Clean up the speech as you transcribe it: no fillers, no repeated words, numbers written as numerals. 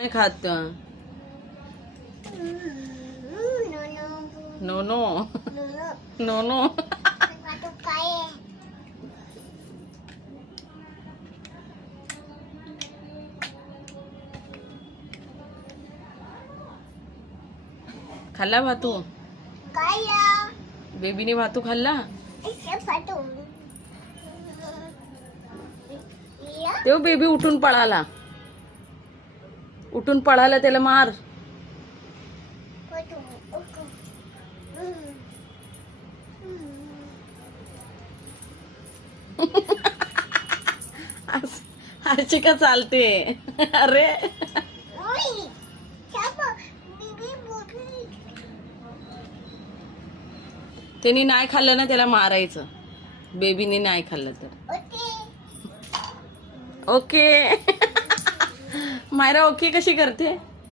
नाही खात. No no no no. खाल्ला भातू? बेबीने भातू खाल्ला? तेव्हा बेबी उठून पळाला. उठून पळाला, त्याला मार. अर्चिका चालते. अरे त्यांनी नाही खाल्लं ना, त्याला मारायचं. बेबीने नाही खाल्लं तर. ओके. मायरा ओके कशी करते?